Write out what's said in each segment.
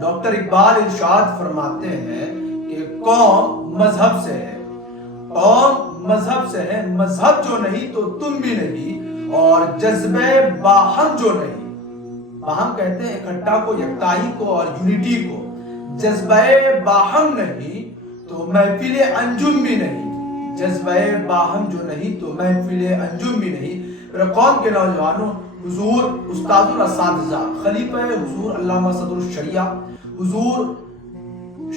Doctor Iqbal इरशाद फरमाते हैं कि कौम मजहब से है, कौम मजहब से है, मजहब जो नहीं तो तुम भी नहीं, और जज्बे बाहम जो नहीं, बाहम कहते हैं इकट्ठा को, यकताई को और यूनिटी को, जज्बे बाहम नहीं तो महफिले अंजुम भी नहीं, जज्बे बाहम जो नहीं तो महफिले अंजुम भी नहीं। मेरे कौम के नौजवानों, हुजूर उस्तादुल असातिज़ा खलीफा हुजूर अल्लामा सदरुल शरिया हुजूर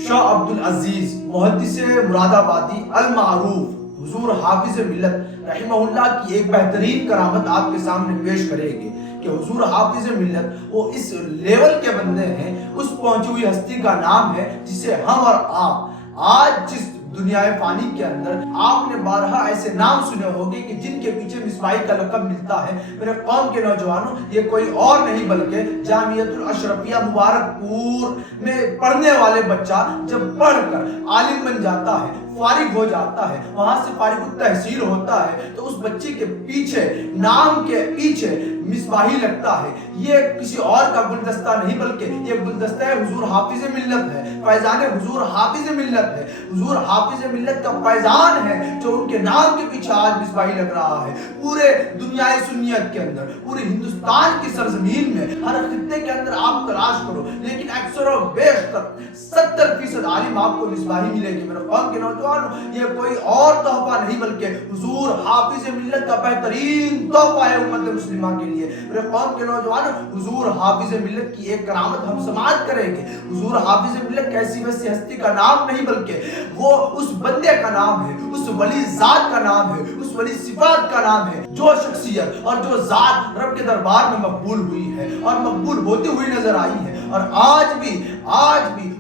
शाह अब्दुल अजीज मुहद्दिस मुरादाबादी अल मारूफ हुजूर हाफिज मिल्लत रहमहुल्लाह की एक बेहतरीन करामत आपके सामने पेश करेंगे कि हुजूर हाफिज मिल्लत वो इस लेवल के बंदे हैं, उस पहुंची हुई हस्ती का नाम है जिसे हम और आप आज जिस दुनिया फानी के अंदर आपने बारहा ऐसे नाम सुने होंगे कि जिनके पीछे मिसबाही का लक़ब मिलता है। मेरे कौम के नौजवानों, ये कोई और नहीं बल्कि जामियतुल अशरफिया मुबारकपुर में पढ़ने वाले बच्चा जब पढ़कर आलिम बन जाता है, फारिग हो जाता है, वहां से फारिग तहसील होता है, तो उस बच्चे के पीछे, नाम के पीछे मिसबाही लगता है। ये किसी और का गुलदस्ता नहीं बल्कि ये गुलदस्ता है हुजूर हाफिज मिल्लत है, फैजान हुजूर हाफिज मिल्लत है। हुजूर हाफिज मिल्लत का फैजान है जो उनके नाम के पीछे आज मिसबाही लग रहा है। पूरे दुनिया सुन्नियत के अंदर, पूरे हिंदुस्तान की सरजमीन में, हर खित्ते के अंदर आप तलाश करो, लेकिन अक्सर और बेशतर 70% आलिम आपको मिसबाही मिलेगी। मेरे कौम के नौजवानों, ये कोई और तोहफा नहीं बल्कि हुजूर हाफिज मिल्लत का बेहतरीन तोहफा है उम्मत मुस्लिमा के लिए। मेरे कौम के नौजवानों, हुजूर हाफिज मिल्लत की एक करामत हम समाअत करेंगे। हुजूर हाफिज मिल्लत कैसी वैसी हस्ती का नाम नहीं बल्कि वो उस बंदे का नाम है, उस वली जात का नाम है, उस वली सिफात का नाम है जो शख्सियत और जो जात रब के दरबार में मकबूल हुई है और मकबूल होती हुई नजर आई है। और आज भी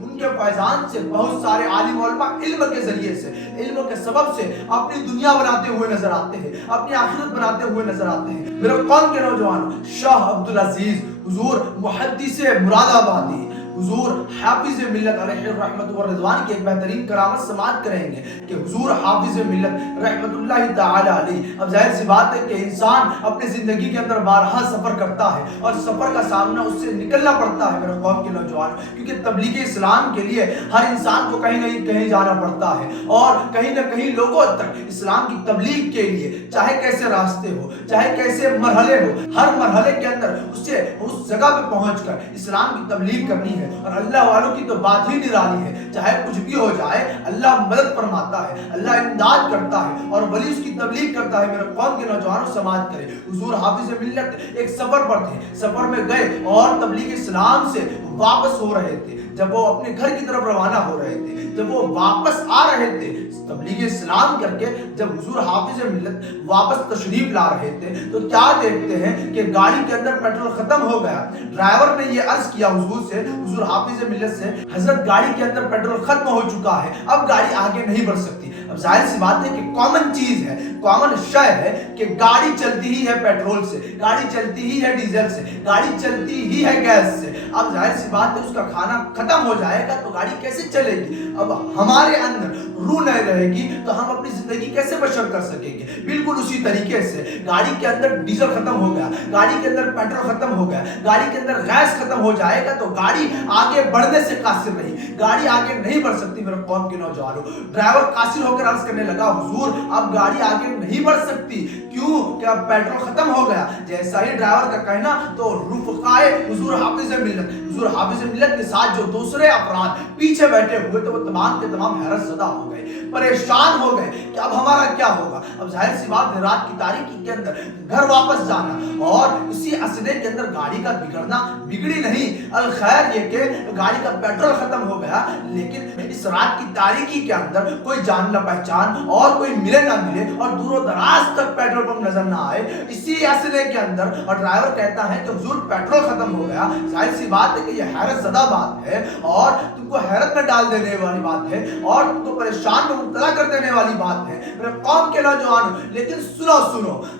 उनके फैजान से बहुत सारे आलिम उलमा इल्म के जरिए से, इल्म के सबब से अपनी दुनिया बनाते हुए नजर आते हैं, अपनी आखिरत बनाते हुए नजर आते हैं। मेरे कौम के नौजवानों, शाह अब्दुल अजीज हुजूर मुहद्दिस मुरादाबादी हुजूर हाफिज मिल्लत अलैहि रहमत व रिज़वान की एक बेहतरीन करामत समाअत करेंगे कि हुजूर हाफिज मिल्लत रहमतुल्लाहि तआला अलैहि। अब जाहिर सी बात है कि इंसान अपनी जिंदगी के अंदर बारहा सफर करता है और सफर का सामना उससे निकलना पड़ता है मेरे कौम के नौजवान, क्योंकि तबलीग इस्लाम के लिए हर इंसान को कहीं नहीं कहीं जाना पड़ता है और कहीं ना कहीं लोगों तक इस्लाम की तबलीग के लिए चाहे कैसे रास्ते हो, चाहे कैसे मरहले हो, हर मरहले के अंदर उससे उस जगह पे पहुंचकर इस्लाम की तबलीग करनी है। और अल्लाह वालों की तो बात ही निराली है, चाहे कुछ भी हो जाए अल्लाह मदद फरमाता है, अल्लाह इमदाद करता है और वली उसकी तबलीग करता है। मेरे कौम के नौजवानों समाअत करें, हुजूर हाफिज मिल्लत एक सफर पर थे, सफर में गए और तबलीग इस्लाम से वापस हो रहे थे। जब वो अपने घर की तरफ रवाना हो रहे थे, जब वो वापस आ रहे थे तबलीग इस्लाम करके, जब हुजूर हाफिज मिल्लत वापस तशरीफ ला रहे थे तो क्या देखते हैं कि गाड़ी के अंदर पेट्रोल खत्म हो गया। ड्राइवर ने ये अर्ज किया हुजूर से, हुजूर हाफिज मिल्लत से, हजरत गाड़ी के अंदर पेट्रोल खत्म हो चुका है, अब गाड़ी आगे नहीं बढ़ सकती। अब जाहिर सी बात है कि कॉमन चीज है, कॉमन शय है कि गाड़ी चलती ही है पेट्रोल से, गाड़ी चलती ही है डीजल से, गाड़ी चलती ही है गैस से। अब जाहिर सी बात है उसका खाना खत्म हो जाएगा तो गाड़ी कैसे चलेगी। अब हमारे अंदर रूह नहीं रहेगी तो हम अपनी जिंदगी कैसे बशर कर सकेंगे। बिल्कुल उसी तरीके से गाड़ी के अंदर डीजल खत्म हो गया, गाड़ी के अंदर पेट्रोल खत्म हो गया, गाड़ी के अंदर गैस खत्म हो जाएगा तो गाड़ी आगे बढ़ने से कासिर नहीं, गाड़ी आगे नहीं बढ़ सकती। मेरे कौम के नौजवानों, ड्राइवर कासिर होकर अर्ज करने लगा, हुजूर अब गाड़ी आगे नहीं बढ़ सकती, क्यों? क्या पेट्रोल खत्म हो गया। जैसा ही ड्राइवर का कहना तो रुफकाए हुजूर हाफिज मिल्लत, हुजूर हाफिज मिल्लत के साथ जो दूसरे अफराद पीछे बैठे हुए तो वो तमाम के तमाम हैरत ज़दा हो गए, परेशान हो गए कि अब हमारा क्या होगा। अब जाहिर सी बात है रात की तारीकी के अंदर घर वापस जाना और इसी असले के अंदर गाड़ी का बिगड़ना, बिगड़ी नहीं, अल खैर ये कि गाड़ी का पेट्रोल खत्म हो गया, लेकिन इस रात की तारीकी के अंदर कोई जान न पहचान और कोई मिले ना मिले और दूरों दराज तक पेट्रोल पंप नजर ना आए, इसी असले के अंदर। और ड्राइवर कहता है कि हुजूर पेट्रोल खत्म हो गया। जाहिर सी बात है कि यह हैरत ज़दा बात है और तुमको हैरत में डाल देने वाली बात है और तुमको परेशान में मुब्तला कर देने वाली बात है मेरे कौम के नौजवानों। लेकिन सुनो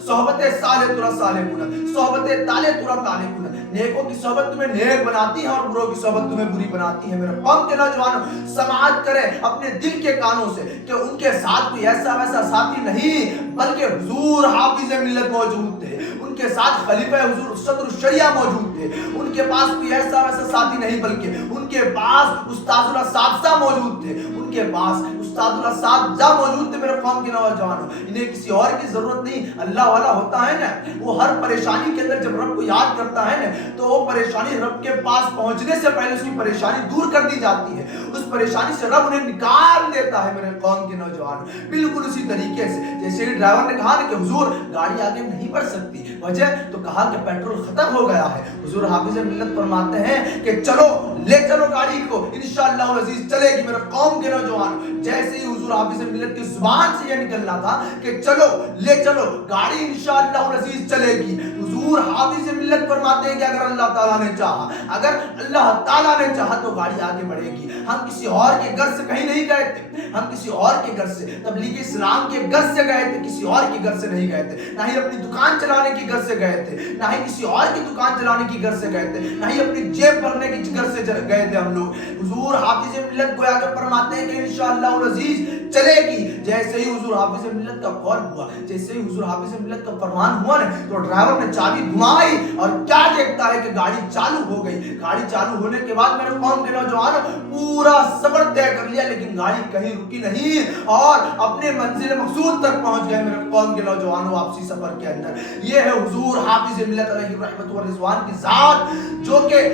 सोहबत साले तुरा साले कुनत, सोहबत ताले तुरा ताले कुनत, नेकों की सोहबत तुम्हें नेक बनाती है और बुरों की सोहबत तुम्हें बुरी बनाती है। मेरे कौम के नौजवानों, समाअत करें अपने दिल के कानों से कि उनके साथ कोई ऐसा वैसा साथी नहीं बल्कि हुजूर हाफिज मिल्लत मौजूद थे, उनके साथ खलीफा हुजूर सदरुल शरिया मौजूद थे, उनके पास कोई ऐसा वैसा साथी नहीं बल्कि उनके کے پاس استاد الاساتذہ موجود تھے، ان کے پاس استاد الاساتذہ موجود تھے میرے قوم کے نوجوانوں. انہیں کسی اور کی ضرورت نہیں. اللہ والا ہوتا ہے نا، وہ ہر پریشانی کے اندر جب رب کو یاد کرتا ہے نا تو وہ پریشانی رب کے پاس پہنچنے سے پہلے اس کی پریشانی دور کر دی جاتی ہے. اس پریشانی سے رب انہیں نکال دیتا ہے میرے قوم کے نوجوان. بالکل اسی طریقے سے جیسے ہی ڈرائیور نے کہا نا کہ حضور گاڑی آگے نہیں بڑھ سکتی، وجہ تو کہا کہ پیٹرول ختم ہو گیا ہے. حضور حافظ ملت فرماتے ہیں کہ چلو لے چلو گاڑی کو، انشاءاللہ العزیز چلے گی میرے قوم کے نوجوان. جیسے ہی حضور حافظ ملت کی زبان سے یہ نکلنا تھا کہ چلو لے چلو گاڑی انشاءاللہ العزیز چلے گی، حضور حافظ ملت فرماتے ہیں کہ اگر اللہ تعالیٰ نے چاہا، اگر اللہ تعالیٰ نے چاہا تو گاڑی آگے بڑھے گی. ہم کسی اور کے گھر سے کہیں نہیں گئے تھے، ہم کسی اور کے گھر سے تبلیغ اسلام کے گھر سے گئے تھے، کسی اور کے گھر سے نہیں گئے تھے. نہ ہی اپنی دکان چلانے کی گھر سے گئے تھے، نہ ہی کسی اور کی دکان چلانے کی گھر سے گئے تھے، نہ ہی اپنی جیب بھرنے کی گھر سے گئے تھے ہم لوگ. حضور حافظ ملت گویا کہ فرماتے ہیں کہ انشاءاللہ العزیز چلے گی. جیسے ہی حضور حافظ ملت کا قول ہوا، جیسے ہی حضور حافظ ملت کا فرمان ہوا نا تو ڈرائیور نے چابی گھمائی اور کیا دیکھتا ہے کہ گاڑی چالو ہو گئی. گاڑی چالو ہونے کے بعد میرے قوم کے نوجوان پورا سفر طے کر لیا لیکن گاڑی کہیں رکی نہیں اور اپنے منزل مقصود تک پہنچ گئے میرے قوم کے نوجوانوں واپسی سفر کے اندر. یہ ہے حضور حافظ ملت علیہ رحمت و رضوان کی ذات، جو کہ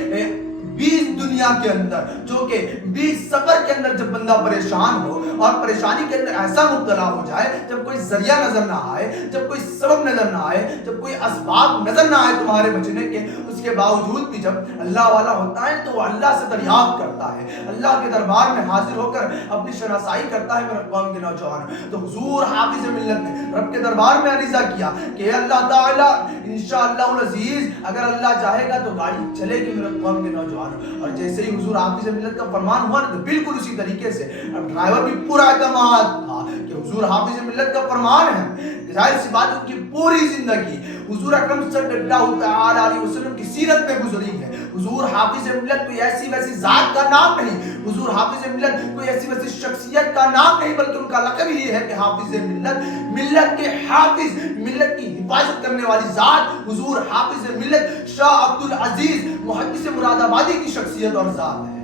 20 دنیا کے اندر، جو کہ 20 سفر کے اندر جب بندہ پریشان ہو اور پریشانی کے اندر ایسا مبتلا ہو جائے، جب کوئی ذریعہ نظر نہ آئے، جب کوئی سبب نظر نہ آئے، جب کوئی اسباب نظر نہ آئے تمہارے بچنے کے، اس کے باوجود بھی جب اللہ والا ہوتا ہے تو وہ اللہ سے دریافت کرتا ہے، اللہ کے دربار میں حاضر ہو کر اپنی شناسائی کرتا ہے میرے قوم کے نوجوان. تو حضور حافظ ملت نے رب کے دربار میں عریضہ کیا کہ اللہ تعالیٰ انشاءاللہ العزیز اگر اللہ چاہے گا تو گاڑی چلے گی میرے قوم کے نوجوان. اور جیسے ہی حضور حافظ ملت کا فرمان ہوا تو بالکل اسی طریقے سے اب ڈرائیور بھی پورا اعتماد تھا کہ حضور حافظ ملت کا فرمان ہے. ظاہر سی بات ان کی پوری زندگی حضور اکرم صلی اللہ تعالی علیہ وسلم کی سیرت میں گزری ہے. حضور حافظ ملت کوئی ایسی ویسی ذات کا نام نہیں، حضور حافظ ملت کوئی ایسی ویسی شخصیت کا نام نہیں، بلکہ ان کا لقب ہی ہے کہ حافظ ملت، ملت کے حافظ، ملت کی حفاظت کرنے والی ذات حضور حافظ ملت شاہ عبد العزیز محدث مراد آبادی کی شخصیت اور ذات ہے.